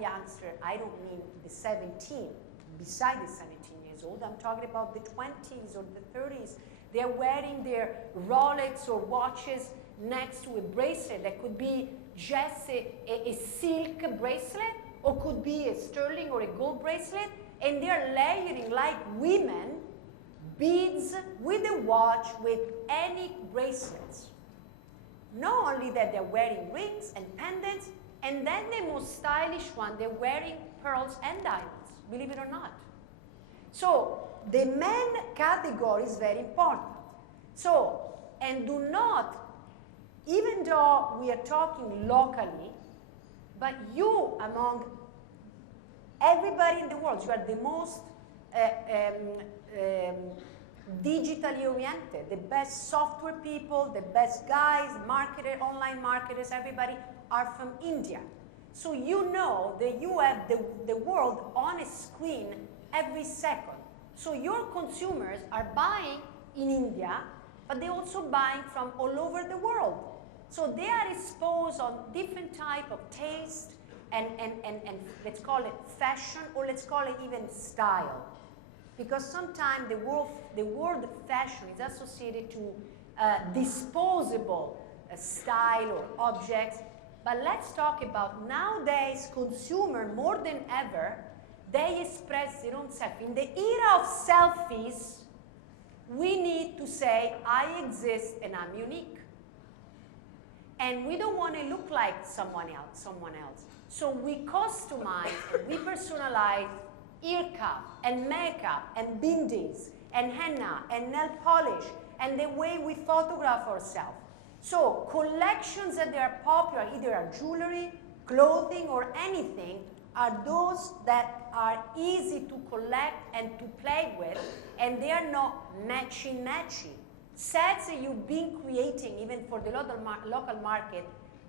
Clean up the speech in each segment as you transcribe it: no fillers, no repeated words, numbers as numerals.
youngster, I don't mean the 17, beside the 17 years old, I'm talking about the 20s or the 30s. They're wearing their Rolex or watches next to a bracelet that could be just a silk bracelet, or could be a sterling or a gold bracelet, and they're layering like women beads with a watch with any bracelets. Not only that, they're wearing rings and pendants, and then the most stylish one, they're wearing pearls and diamonds, believe it or not. So the men category is very important. So, and do not, even though we are talking locally, but you among everybody in the world, you are the most digitally oriented, the best software people, the best guys, marketers, online marketers, everybody are from India. So you know that you have the world on a screen every second. So your consumers are buying in India, but they're also buying from all over the world. So they are exposed on different type of taste and let's call it fashion, or let's call it even style. Because sometimes the word fashion is associated to disposable style or objects. But let's talk about nowadays consumer more than ever, they express their own self. In the era of selfies, we need to say, I exist and I'm unique. And we don't want to look like someone else. So we customize and we personalize ear cuff and makeup and bindis and henna and nail polish and the way we photograph ourselves. So collections that are popular, either are jewelry, clothing, or anything, are those that are easy to collect and to play with, and they are not matchy-matchy. Sets that you've been creating, even for the local market,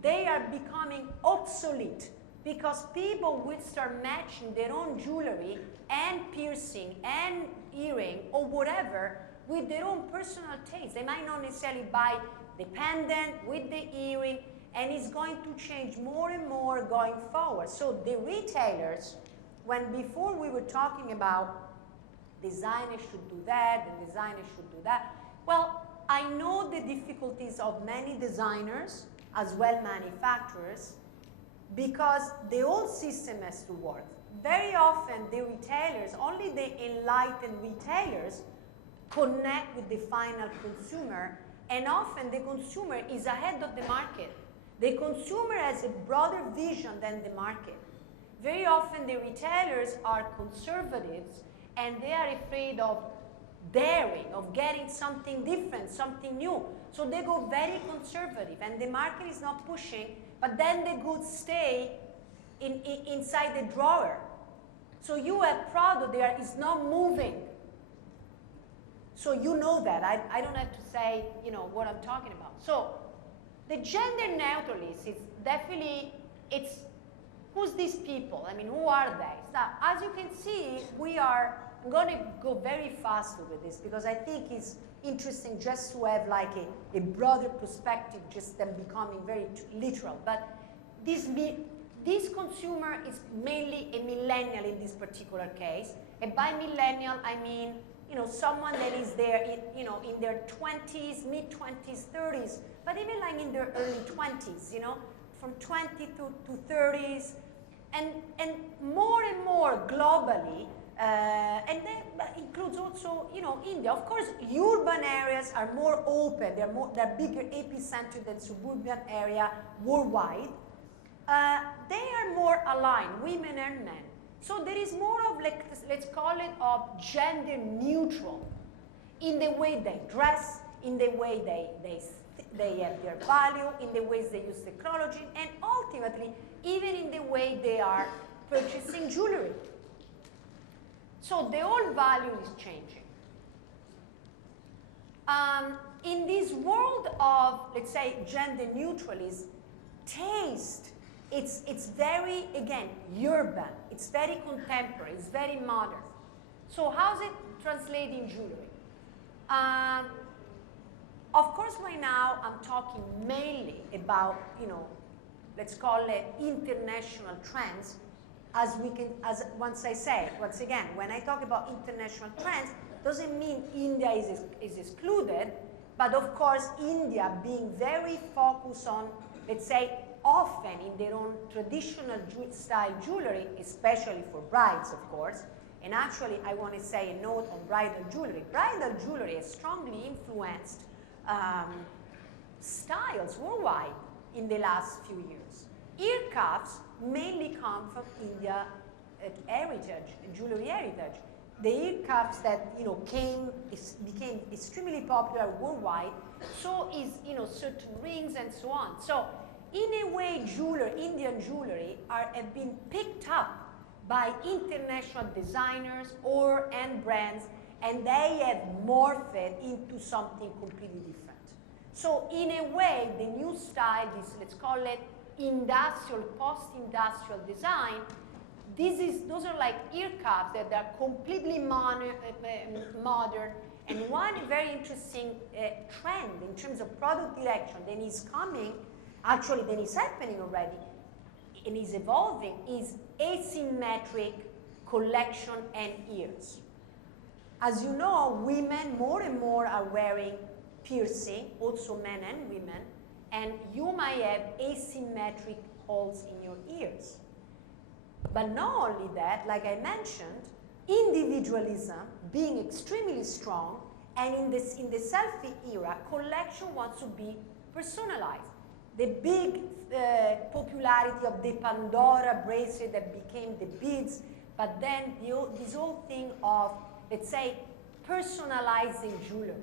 they are becoming obsolete because people will start matching their own jewelry and piercing and earring or whatever with their own personal taste. They might not necessarily buy the pendant with the earring, and it's going to change more and more going forward. So the retailers, when before we were talking about designers should do that, and designers should do that, well, I know the difficulties of many designers as well manufacturers, because the whole system has to work. Very often the retailers, only the enlightened retailers connect with the final consumer, and often the consumer is ahead of the market. The consumer has a broader vision than the market. Very often the retailers are conservatives and they are afraid of daring, of getting something different, something new. So they go very conservative and the market is not pushing, but then the goods stay inside the drawer. So you have product there is not moving. So you know that. I don't have to say, you know, what I'm talking about. So the gender neutralist is definitely, it's, who's these people? I mean, who are they? Now, as you can see, I'm going to go very fast with this because I think it's interesting just to have like a broader perspective, just than becoming very literal. But this consumer is mainly a millennial in this particular case. And by millennial, I mean, you know, someone that is there, in their 20s, mid-20s, 30s, but even like in their early 20s, you know, from 20 to 30s, and more and more globally, and that includes also, you know, India. Of course, urban areas are more open. They're bigger epicenter than suburban area worldwide. They are more aligned, women and men. So there is more of, like, let's call it, of gender neutral in the way they dress, in the way they have their value, in the ways they use technology, and ultimately, even in the way they are purchasing jewelry. So the whole value is changing. In this world of, let's say, gender neutralism, taste, it's very, again, urban. It's very contemporary. It's very modern. So how's it translating jewelry? Of course, right now, I'm talking mainly about, you know, let's call it international trends, once I say, once again, when I talk about international trends, doesn't mean India is excluded, but of course India being very focused on, let's say, often in their own traditional style jewelry, especially for brides, of course. And actually, I want to say a note on bridal jewelry. Bridal jewelry has strongly influenced styles worldwide in the last few years. Ear cuffs mainly come from India heritage, jewelry heritage. The ear cuffs that became extremely popular worldwide. So is certain rings and so on. So in a way, Indian jewelry have been picked up by international designers and brands, and they have morphed into something completely different. So in a way, the new style, let's call it industrial, post-industrial design, those are like ear cuffs that are completely modern. And one very interesting trend in terms of product direction that is coming, actually that is happening already, and is evolving, is asymmetric collection and ears. As you know, women more and more are wearing piercing, also men and women, and you might have asymmetric holes in your ears. But not only that, like I mentioned, individualism being extremely strong, and in the selfie era, collection wants to be personalized. The big popularity of the Pandora bracelet that became the beads, but then this whole thing of, let's say, personalizing jewelry.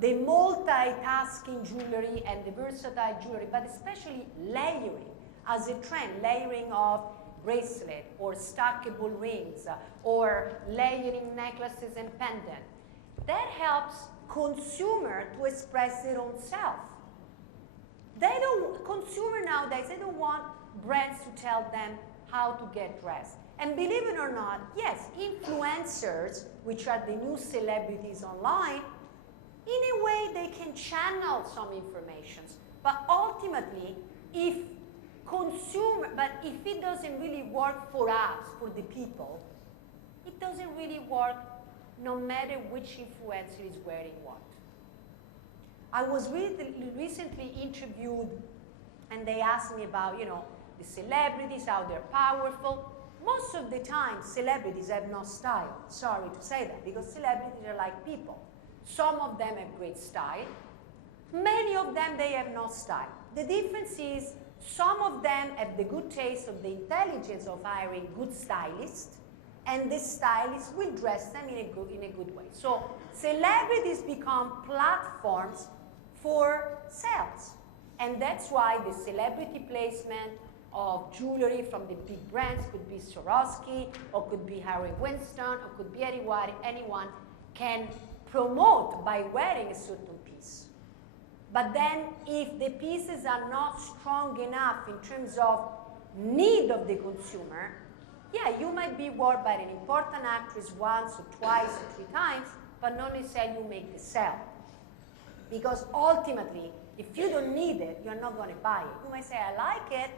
The multitasking jewelry and the versatile jewelry, but especially layering as a trend, layering of bracelet or stackable rings or layering necklaces and pendants. That helps consumer to express their own self. Consumer nowadays, they don't want brands to tell them how to get dressed. And believe it or not, yes, influencers, which are the new celebrities online, in a way they can channel some information. But ultimately, if it doesn't really work for us, for the people, it doesn't really work no matter which influencer is wearing what. I was recently interviewed, and they asked me about, the celebrities, how they're powerful. Most of the time, celebrities have no style. Sorry to say that, because celebrities are like people. Some of them have great style. Many of them, they have no style. The difference is some of them have the good taste of the intelligence of hiring good stylists, and the stylist will dress them in a good way. So celebrities become platforms for sales. And that's why the celebrity placement of jewelry from the big brands could be Swarovski, or could be Harry Winston, or could be anyone can promote by wearing a certain piece. But then if the pieces are not strong enough in terms of need of the consumer, yeah, you might be worn by an important actress once or twice or 3 times, but not necessarily you make the sale. Because ultimately, if you don't need it, you're not going to buy it. You might say, I like it.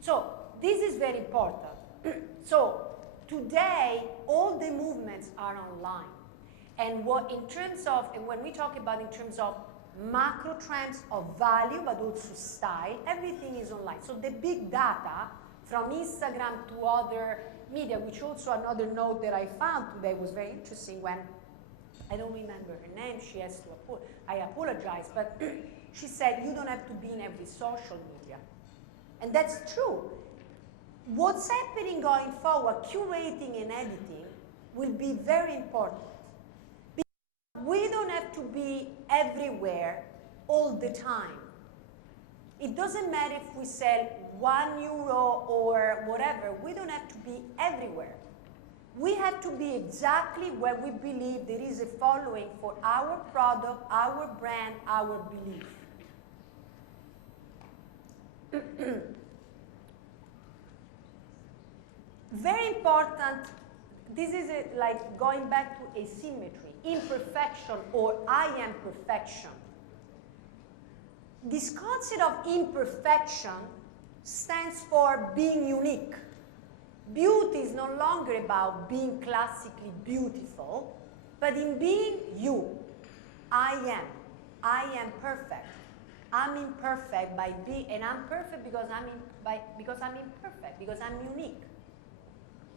So this is very important. So today, all the movements are online. And when we talk about in terms of macro trends of value, but also style, everything is online. So the big data from Instagram to other media, which also another note that I found today was very interesting when, I don't remember her name, I apologize, but she said, you don't have to be in every social media. And that's true. What's happening going forward, curating and editing, will be very important. Because we don't have to be everywhere all the time. It doesn't matter if we sell €1 or whatever, we don't have to be everywhere. We have to be exactly where we believe there is a following for our product, our brand, our belief. Very important, this is like going back to asymmetry, imperfection, or I am perfection. This concept of imperfection stands for being unique. Beauty is no longer about being classically beautiful, but in being you. I am perfect. I'm imperfect by being, and I'm perfect because I'm imperfect, because I'm unique.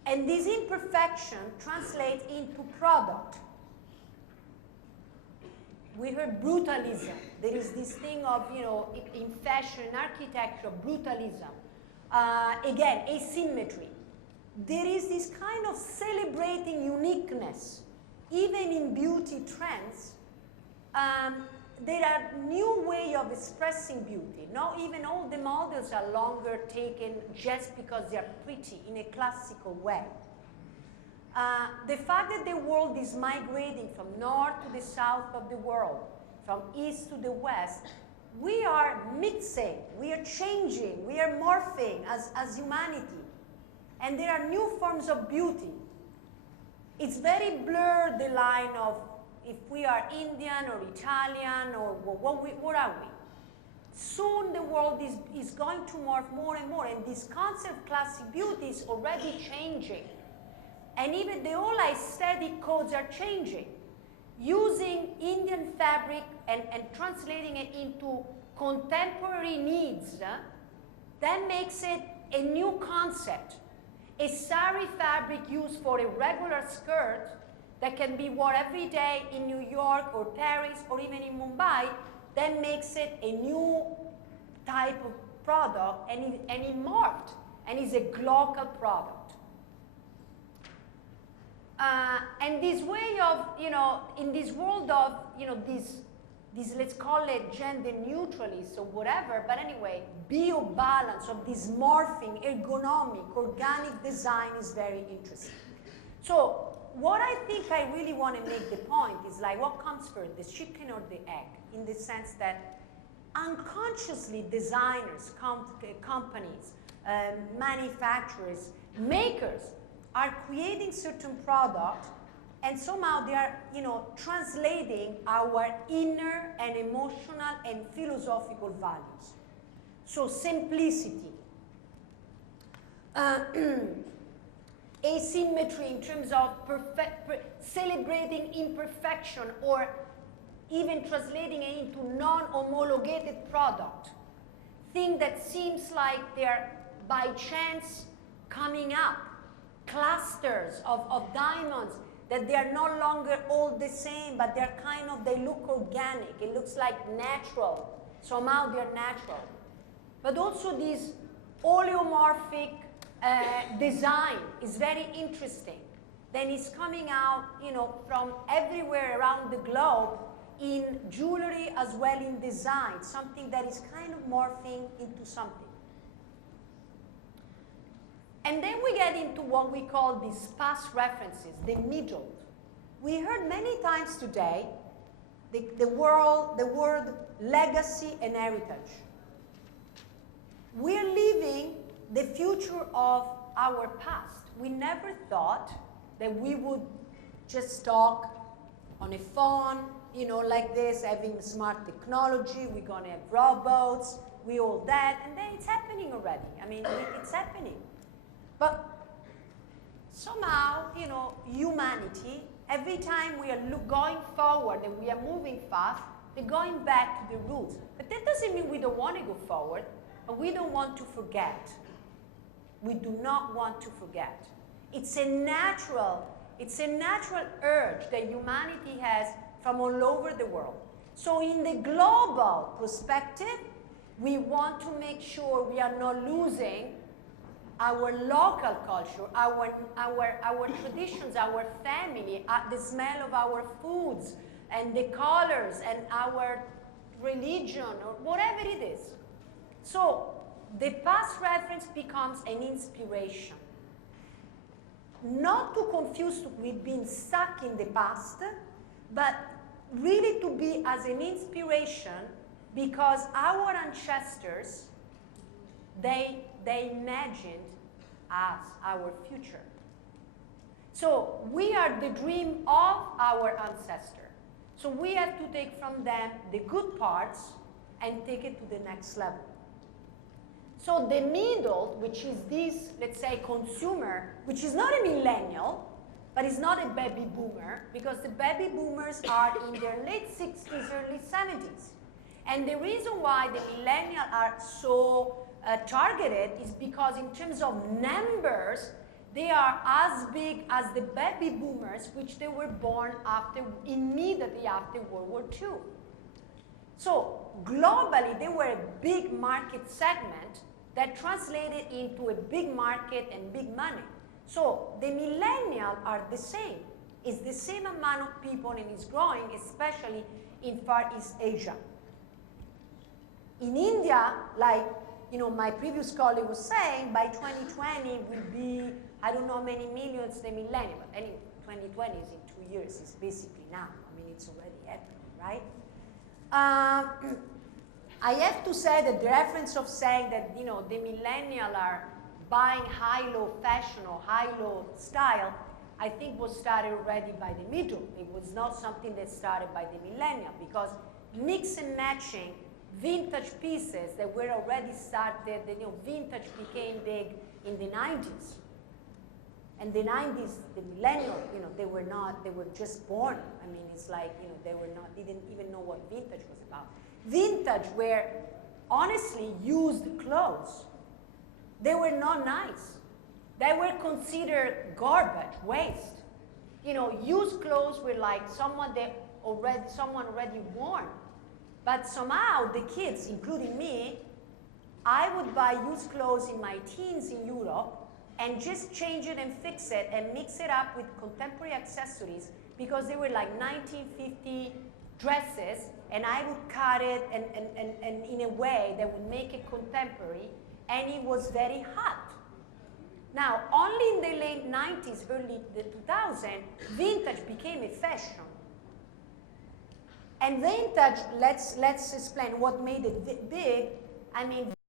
And this imperfection translates into product. We heard brutalism. There is this thing of, you know, in fashion, in architecture, brutalism. Again, asymmetry. There is this kind of celebrating uniqueness. Even in beauty trends, there are new ways of expressing beauty. Not even all the models are longer taken just because they are pretty in a classical way. The fact that the world is migrating from north to the south of the world, from east to the west, we are mixing, we are changing, we are morphing as humanity. And there are new forms of beauty. It's very blurred, the line of if we are Indian or Italian or what are we? Soon the world is going to morph more and more, and this concept of classic beauty is already changing. And even the whole aesthetic codes are changing. Using Indian fabric and translating it into contemporary needs, that makes it a new concept. A sari fabric used for a regular skirt that can be worn every day in New York or Paris or even in Mumbai, that makes it a new type of product, and it morphed and is a global product. And this way of, you know, in this world of, you know, this let's call it gender neutralist or whatever, but anyway, bio-balance of this morphing, ergonomic, organic design is very interesting. So what I think I really want to make the point is like, what comes first, the chicken or the egg? In the sense that unconsciously designers, companies, manufacturers, makers are creating certain products, and somehow they are, you know, translating our inner and emotional and philosophical values. So simplicity, asymmetry in terms of celebrating imperfection, or even translating it into non-homologated product. Things that seems like they're by chance coming up, clusters of diamonds, that they are no longer all the same, but they're kind of, they look organic. It looks like natural. Somehow they're natural. But also this oleomorphic design is very interesting. Then it's coming out, you know, from everywhere around the globe in jewelry as well in design, something that is kind of morphing into something. And then we get into what we call these past references, the middle. We heard many times today the word legacy and heritage. We're living the future of our past. We never thought that we would just talk on a phone, you know, like this, having smart technology, we're gonna have robots, we all that, and then it's happening already. I mean, it's happening. But somehow, you know, humanity, every time we are going forward and we are moving fast, we're going back to the roots. But that doesn't mean we don't want to go forward, but we don't want to forget. We do not want to forget. It's a natural urge that humanity has from all over the world. So in the global perspective, we want to make sure we are not losing our local culture, our traditions, our family, the smell of our foods, and the colors, and our religion, or whatever it is. So the past reference becomes an inspiration. Not to confuse with being stuck in the past, but really to be as an inspiration, because our ancestors, they imagined as our future. So we are the dream of our ancestor. So we have to take from them the good parts and take it to the next level. So the middle, which is this, let's say, consumer, which is not a millennial, but is not a baby boomer, because the baby boomers are in their late 60s, early 70s. And the reason why the millennials are so targeted is because in terms of numbers, they are as big as the baby boomers, which they were born immediately after World War II. So globally, they were a big market segment that translated into a big market and big money. So the millennials are the same. It's the same amount of people and it's growing, especially in Far East Asia. In India, like my previous colleague was saying, by 2020 will be, I don't know how many millions the millennial, but anyway, 2020 is in 2 years, it's basically now. I mean, it's already happening, right? I have to say that the reference of saying that, the millennial are buying high-low fashion or high-low style, I think was started already by the middle. It was not something that started by the millennial, because mix and matching vintage pieces that were already started, vintage became big in the 90s. And the 90s, the millennials, they were just born. I mean, it's like, they didn't even know what vintage was about. Vintage were honestly used clothes. They were not nice. They were considered garbage, waste. Used clothes were like someone already worn. But somehow the kids, including me, I would buy used clothes in my teens in Europe and just change it and fix it and mix it up with contemporary accessories, because they were like 1950 dresses, and I would cut it and in a way that would make it contemporary, and it was very hot. Now, only in the late 90s, early 2000s, vintage became a fashion. And vintage, let's explain what made it big. I mean,